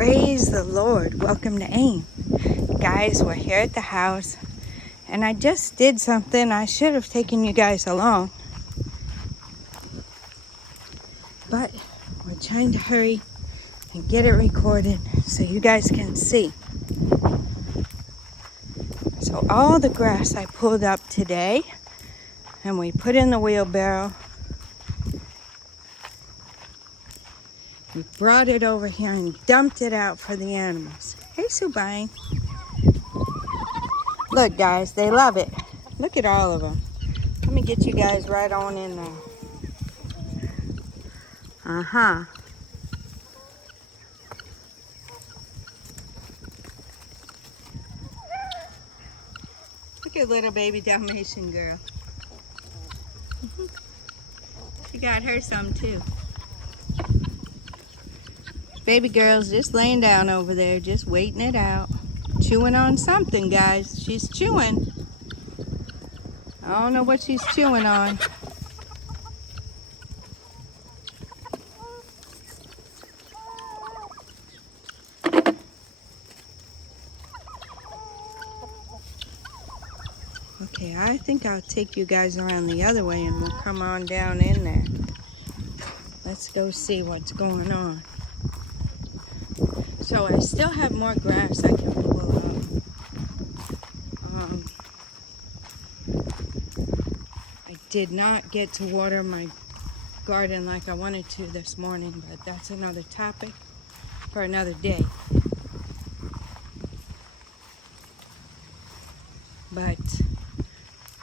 Praise the Lord. Welcome to AIM. Guys, we're here at the house, and I just did something. I should have taken you guys along, but we're trying to hurry and get it recorded so you guys can see. So all the grass I pulled up today, and we put in the wheelbarrow. We brought it over here and dumped it out for the animals. Hey, Subine. Look, guys, they love it. Look at all of them. Let me get you guys right on in there. Look at little baby Dalmatian girl. She got her some too. Baby girl's just laying down over there, just waiting it out. Chewing on something, guys. She's chewing. I don't know what she's chewing on. Okay, I think I'll take you guys around the other way and we'll come on down in there. Let's go see what's going on. So I still have more grass I can pull up. I did not get to water my garden like I wanted to this morning, but that's another topic for another day. But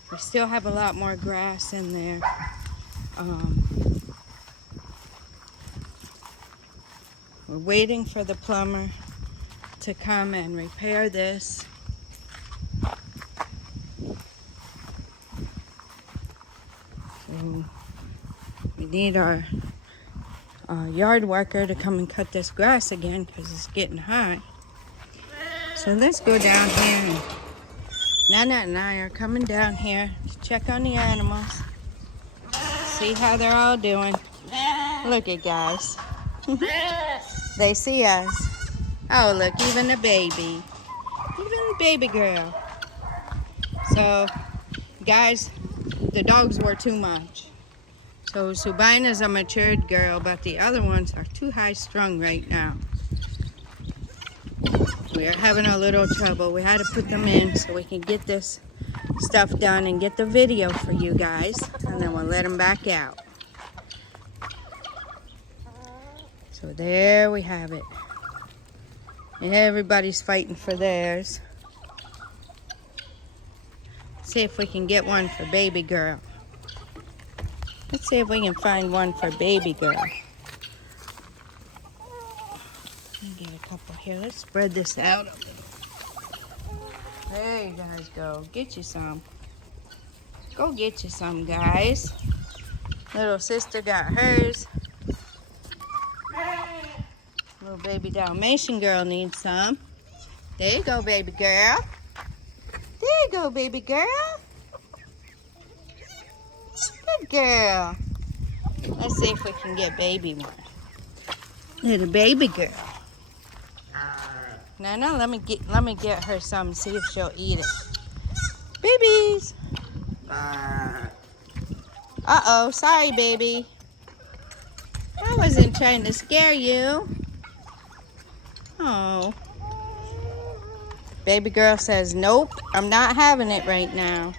we still have a lot more grass in there. We're waiting for the plumber to come and repair this. So we need our yard worker to come and cut this grass again because it's getting hot. So let's go down here. And Nana and I are coming down here to check on the animals. See how they're all doing. Look at guys. They see us. Oh, look, even the baby. Even the baby girl. So, guys, the dogs were too much. So, Subina's a matured girl, but the other ones are too high-strung right now. We are having a little trouble. We had to put them in so we can get this stuff done and get the video for you guys. And then we'll let them back out. So there we have it. Everybody's fighting for theirs. Let's see if we can get one for baby girl. Let's see if we can find one for baby girl. Let me get a couple here. Let's spread this out a little. There you guys go. Get you some. Go get you some, guys. Little sister got hers. Little baby Dalmatian girl needs some. There you go, baby girl. There you go, baby girl. Good girl. Let's see if we can get baby one. Little baby girl. Nana, let me get her some, see if she'll eat it. Babies. Uh-oh, sorry, baby. I wasn't trying to scare you. Oh. Baby girl says, nope, I'm not having it right now.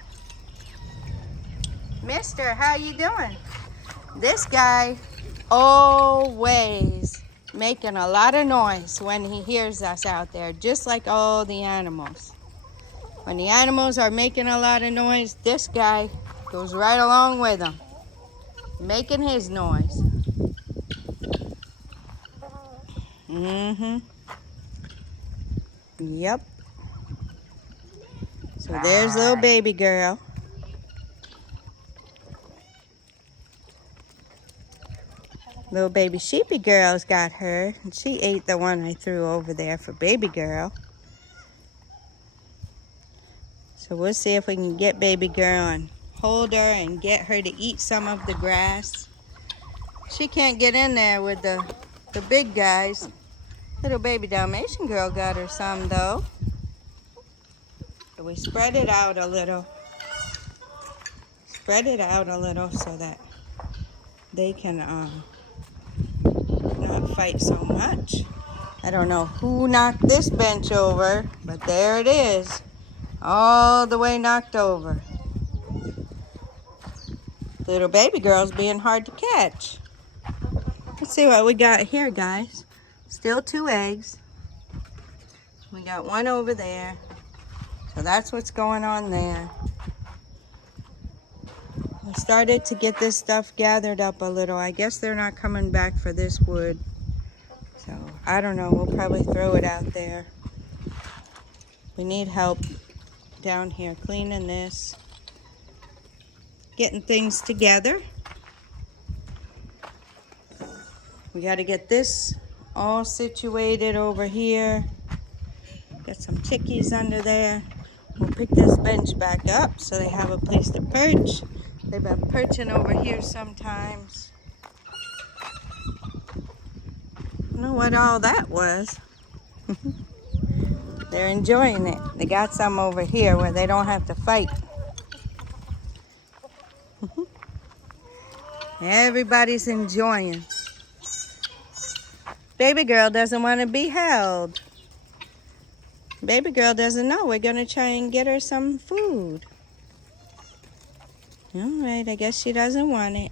Mister, how you doing? This guy always making a lot of noise when he hears us out there, just like all the animals. When the animals are making a lot of noise, this guy goes right along with them, making his noise. Yep. So there's little baby girl. Little baby sheepy girl's got her. And she ate the one I threw over there for baby girl. So we'll see if we can get baby girl and hold her and get her to eat some of the grass. She can't get in there with the big guys. Little baby Dalmatian girl got her some though. We spread it out a little. Spread it out a little so that they can not fight so much. I don't know who knocked this bench over, but there it is. All the way knocked over. Little baby girl's being hard to catch. Let's see what we got here, guys. Still 2 eggs. We got one over there. So that's what's going on there. I started to get this stuff gathered up a little. I guess they're not coming back for this wood. So I don't know. We'll probably throw it out there. We need help down here cleaning this. Getting things together. We got to get this all situated over here. Got some chickies under there. We'll pick this bench back up so they have a place to perch. They've been perching over here sometimes. I don't know what all that was. They're enjoying it. They got some over here where they don't have to fight. Everybody's enjoying. Baby girl doesn't want to be held. Baby girl doesn't know. We're going to try and get her some food. All right, I guess she doesn't want it.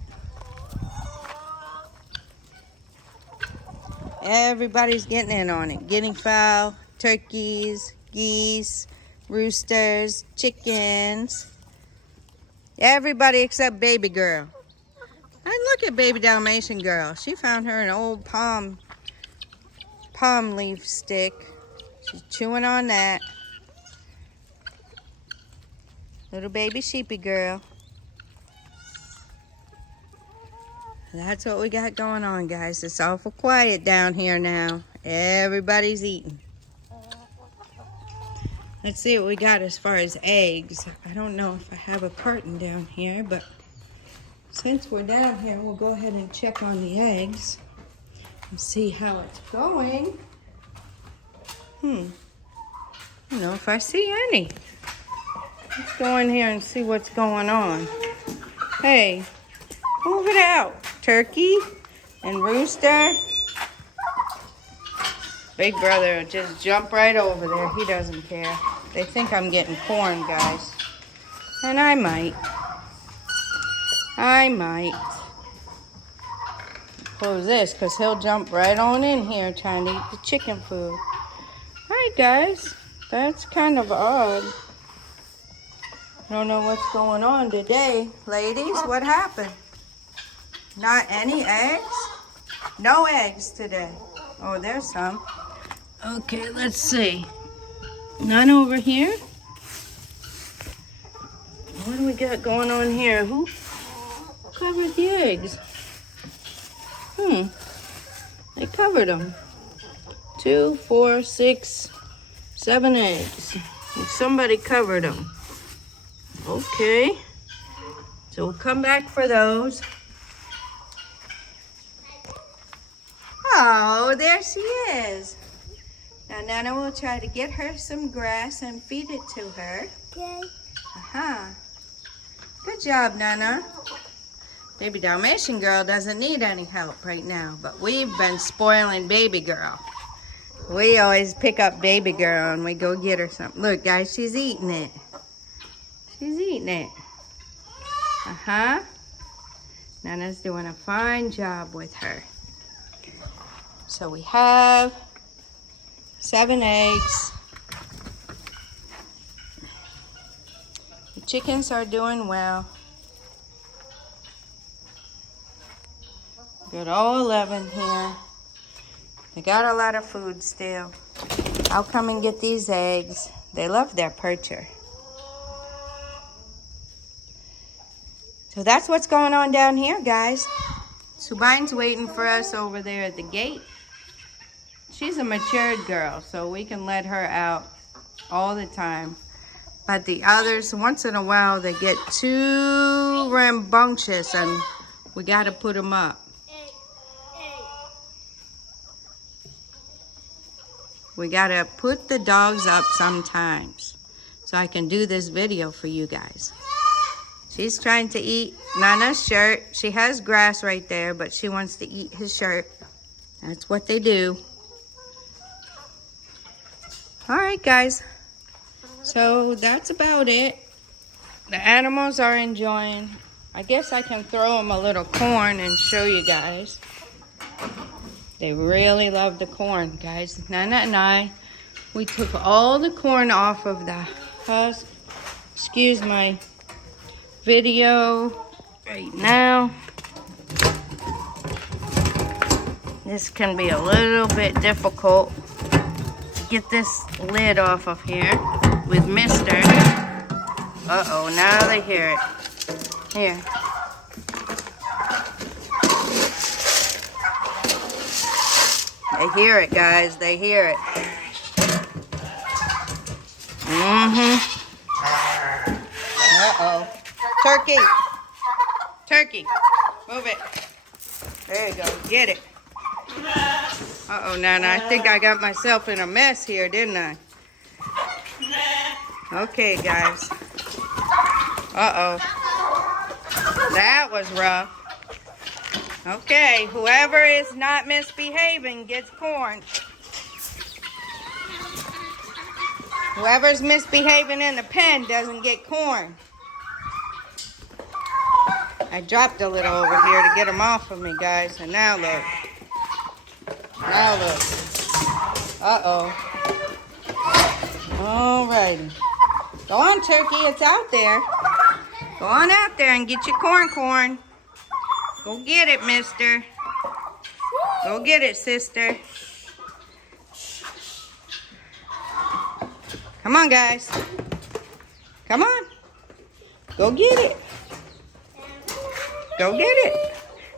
Everybody's getting in on it. Guinea fowl, turkeys, geese, roosters, chickens. Everybody except baby girl. And look at baby Dalmatian girl. She found her an old palm leaf stick. She's chewing on that. Little baby sheepy girl. That's what we got going on, guys. It's awful quiet down here now. Everybody's eating. Let's see what we got as far as eggs. I don't know if I have a carton down here, but since we're down here, we'll go ahead and check on the eggs and see how it's going. I don't know if I see any. Let's go in here and see what's going on. Hey, move it out. Turkey and rooster. Big brother will just jump right over there. He doesn't care. They think I'm getting corn, guys. And I might. Close this because he'll jump right on in here trying to eat the chicken food. Alright, guys. That's kind of odd. I don't know what's going on today. Ladies, what happened? Not any eggs? No eggs today. Oh, there's some. Okay, let's see. None over here? What do we got going on here? Who covered the eggs? They covered them. 2, 4, 6, 7 eggs. Somebody covered them. Okay. So we'll come back for those. Oh, there she is. Now Nana will try to get her some grass and feed it to her. Okay. Good job, Nana. Baby Dalmatian girl doesn't need any help right now, but we've been spoiling baby girl. We always pick up baby girl and we go get her something. Look, guys, she's eating it. She's eating it. Nana's doing a fine job with her. So we have 7 eggs. The chickens are doing well. Got all 11 here. They got a lot of food still. I'll come and get these eggs. They love their percher. So that's what's going on down here, guys. Subine's waiting for us over there at the gate. She's a matured girl, so we can let her out all the time. But the others, once in a while, they get too rambunctious and we got to put them up. We gotta put the dogs up sometimes so I can do this video for you guys. She's trying to eat Nana's shirt. She has grass right there, but she wants to eat his shirt. That's what they do. All right, guys. So that's about it. The animals are enjoying. I guess I can throw them a little corn and show you guys. They really love the corn, guys. Nana and I, we took all the corn off of the husk. Excuse my video right now. This can be a little bit difficult. Get this lid off of here with Mister. Uh-oh, now they hear it. Here. They hear it, guys. They hear it. Uh-oh. Turkey. Turkey. Move it. There you go. Get it. Uh-oh, Nana. I think I got myself in a mess here, didn't I? Okay, guys. Uh-oh. That was rough. Okay, whoever is not misbehaving gets corn. Whoever's misbehaving in the pen doesn't get corn. I dropped a little over here to get them off of me, guys. And now look. Now look. Uh-oh. Alrighty. Go on, Turkey. It's out there. Go on out there and get your corn. Go get it, mister. Go get it, sister. Come on, guys. Come on. Go get it. Go get it.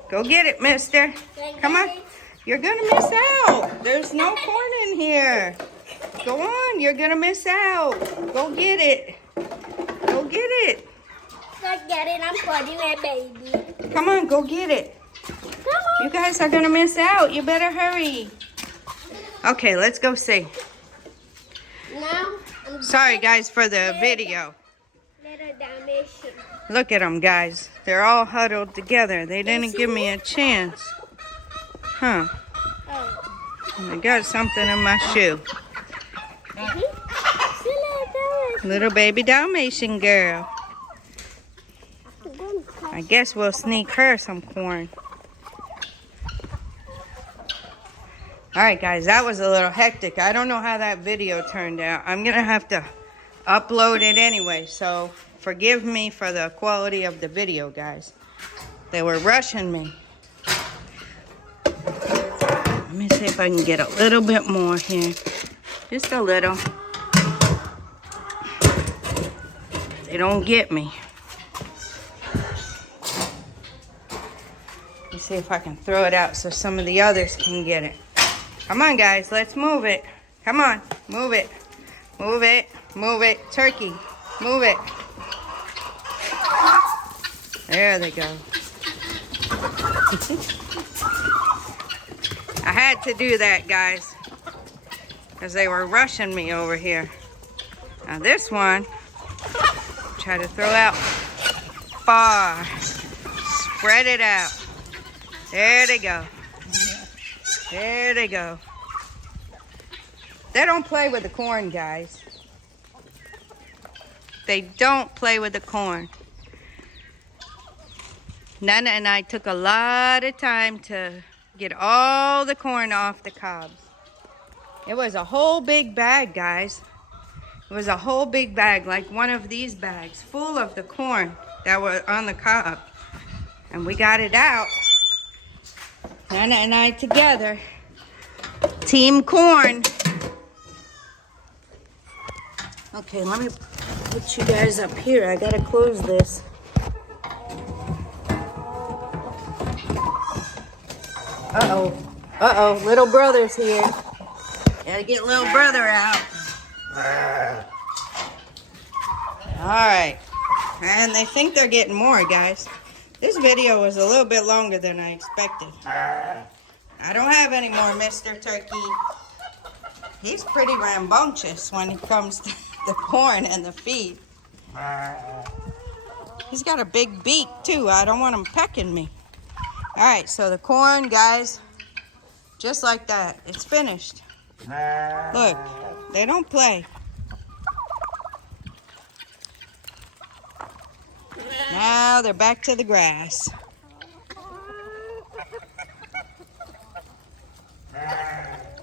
Go get it, mister. Come on. You're going to miss out. There's no corn in here. Go on. You're going to miss out. Go get it. Go get it. Go get it. I'm putting it, baby. Come on. Go get it. Come on. You guys are going to miss out. You better hurry. Okay, let's go see. Now, Sorry, guys, for the video. little Dalmatian. Look at them, guys. They're all huddled together. They didn't give me a chance. Huh. Oh. I got something in my shoe. Little baby Dalmatian girl. I guess we'll sneak her some corn. All right, guys, that was a little hectic. I don't know how that video turned out. I'm going to have to upload it anyway, so forgive me for the quality of the video, guys. They were rushing me. Let me see if I can get a little bit more here. Just a little. They don't get me. Let me see if I can throw it out so some of the others can get it. Come on, guys, let's move it. Come on, move it. Move it, move it. Turkey, move it. There they go. I had to do that, guys, because they were rushing me over here. Now this one, try to throw out far. Spread it out. There they go. There they go. They don't play with the corn, guys. They don't play with the corn. Nana and I took a lot of time to get all the corn off the cobs. It was a whole big bag, guys. It was a whole big bag, like one of these bags, full of the corn that were on the cob. And we got it out. Nana and I together. Team corn. Okay, let me put you guys up here. I gotta close this. Uh-oh. Uh-oh, little brother's here. Gotta get little brother out. All right. And they think they're getting more, guys. This video was a little bit longer than I expected. I don't have any more, Mr. Turkey. He's pretty rambunctious when it comes to the corn and the feed. He's got a big beak too. I don't want him pecking me. All right, so the corn, guys, just like that, it's finished. Look, they don't play. Now they're back to the grass.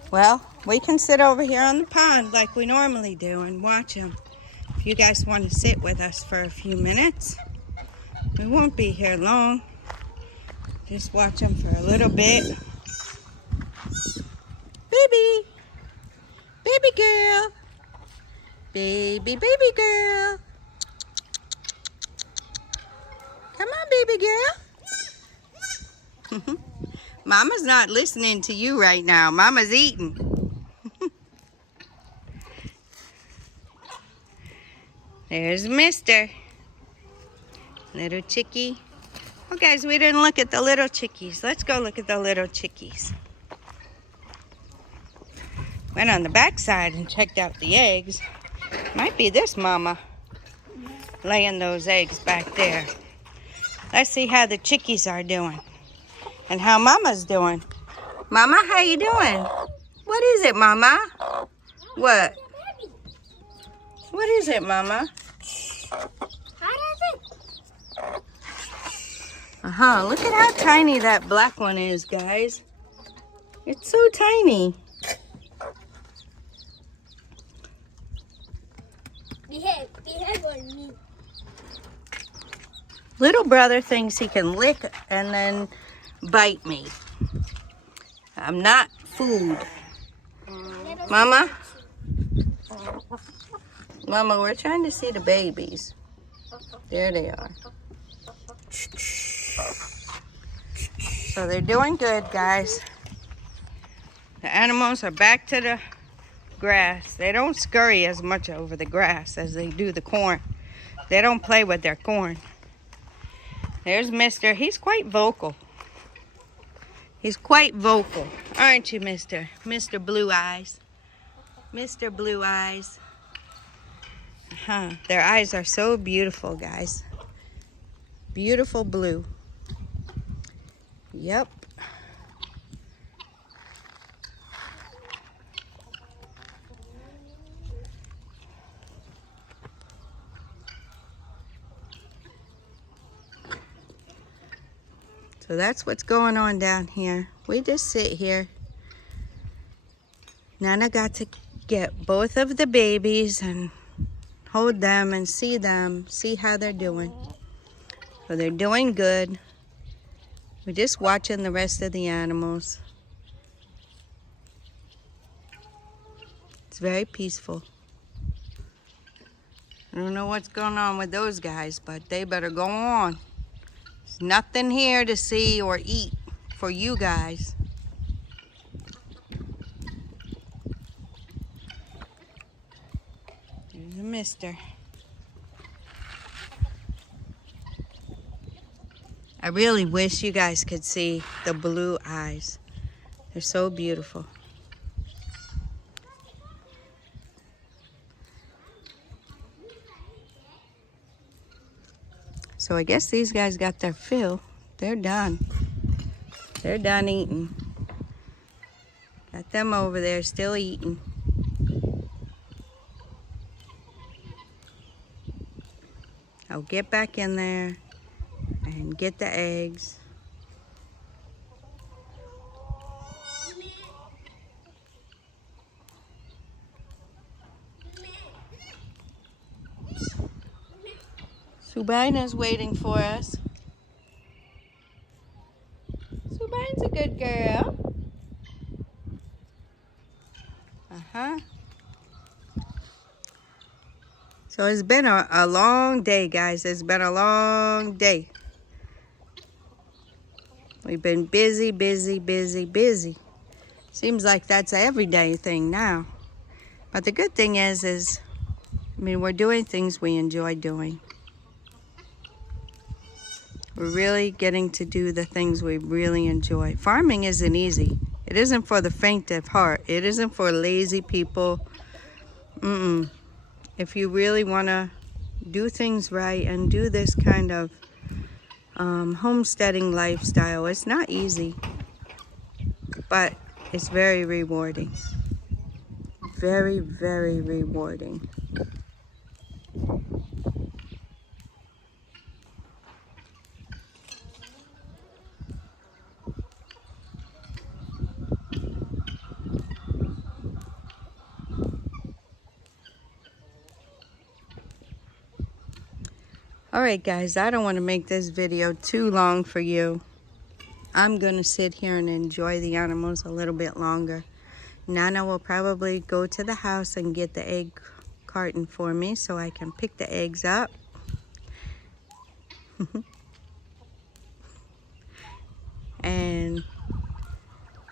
Well, we can sit over here on the pond like we normally do and watch them. If you guys want to sit with us for a few minutes, we won't be here long. Just watch them for a little bit. Baby! Baby girl! Baby girl! Come on, baby girl. Mama's not listening to you right now. Mama's eating. There's Mister. Little chickie. Oh, guys, we didn't look at the little chickies. Let's go look at the little chickies. Went on the backside and checked out the eggs. Might be this mama laying those eggs back there. Let's see how the chickies are doing and how Mama's doing. Mama, how you doing? What is it, Mama? What? What is it, Mama? Look at how tiny that black one is, guys. It's so tiny. Behave on me. Little brother thinks he can lick and then bite me. I'm not food. Mama? Mama, we're trying to see the babies. There they are. So they're doing good, guys. The animals are back to the grass. They don't scurry as much over the grass as they do the corn. They don't play with their corn. There's Mister. He's quite vocal. He's quite vocal. Aren't you, Mister? Mr. Blue Eyes. Mr. Blue Eyes. Their eyes are so beautiful, guys. Beautiful blue. Yep. So that's what's going on down here. We just sit here. Nana got to get both of the babies and hold them and see how they're doing. So they're doing good. We're just watching the rest of the animals. It's very peaceful. I don't know what's going on with those guys, but they better go on. There's nothing here to see or eat for you guys. There's a Mister. I really wish you guys could see the blue eyes. They're so beautiful. So I guess these guys got their fill. They're done. They're done eating. Got them over there still eating. I'll get back in there and get the eggs. Subaina's waiting for us. Subaina's a good girl. So it's been a long day, guys. It's been a long day. We've been busy, busy, busy, busy. Seems like that's an everyday thing now. But the good thing is I mean, we're doing things we enjoy doing. We're really getting to do the things we really enjoy. Farming isn't easy. It isn't for the faint of heart. It isn't for lazy people. If you really want to do things right and do this kind of homesteading lifestyle, it's not easy, but it's very rewarding. Very, very rewarding. Alright guys, I don't want to make this video too long for you. I'm going to sit here and enjoy the animals a little bit longer. Nana will probably go to the house and get the egg carton for me so I can pick the eggs up. And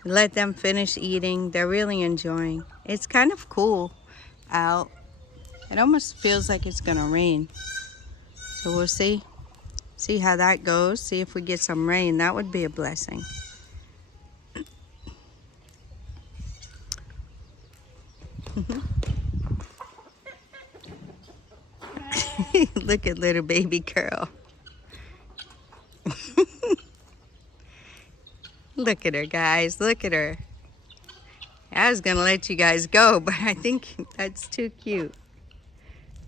let them finish eating. They're really enjoying. It's kind of cool out. It almost feels like it's going to rain. So we'll see how that goes. See if we get some rain. That would be a blessing. Look at little baby girl. Look at her, guys. Look at her. I was going to let you guys go, but I think that's too cute.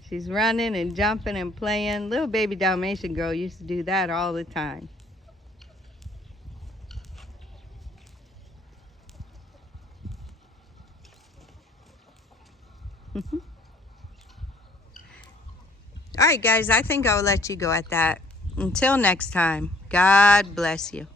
She's running and jumping and playing. Little baby Dalmatian girl used to do that all the time. All right, guys, I think I'll let you go at that. Until next time, God bless you.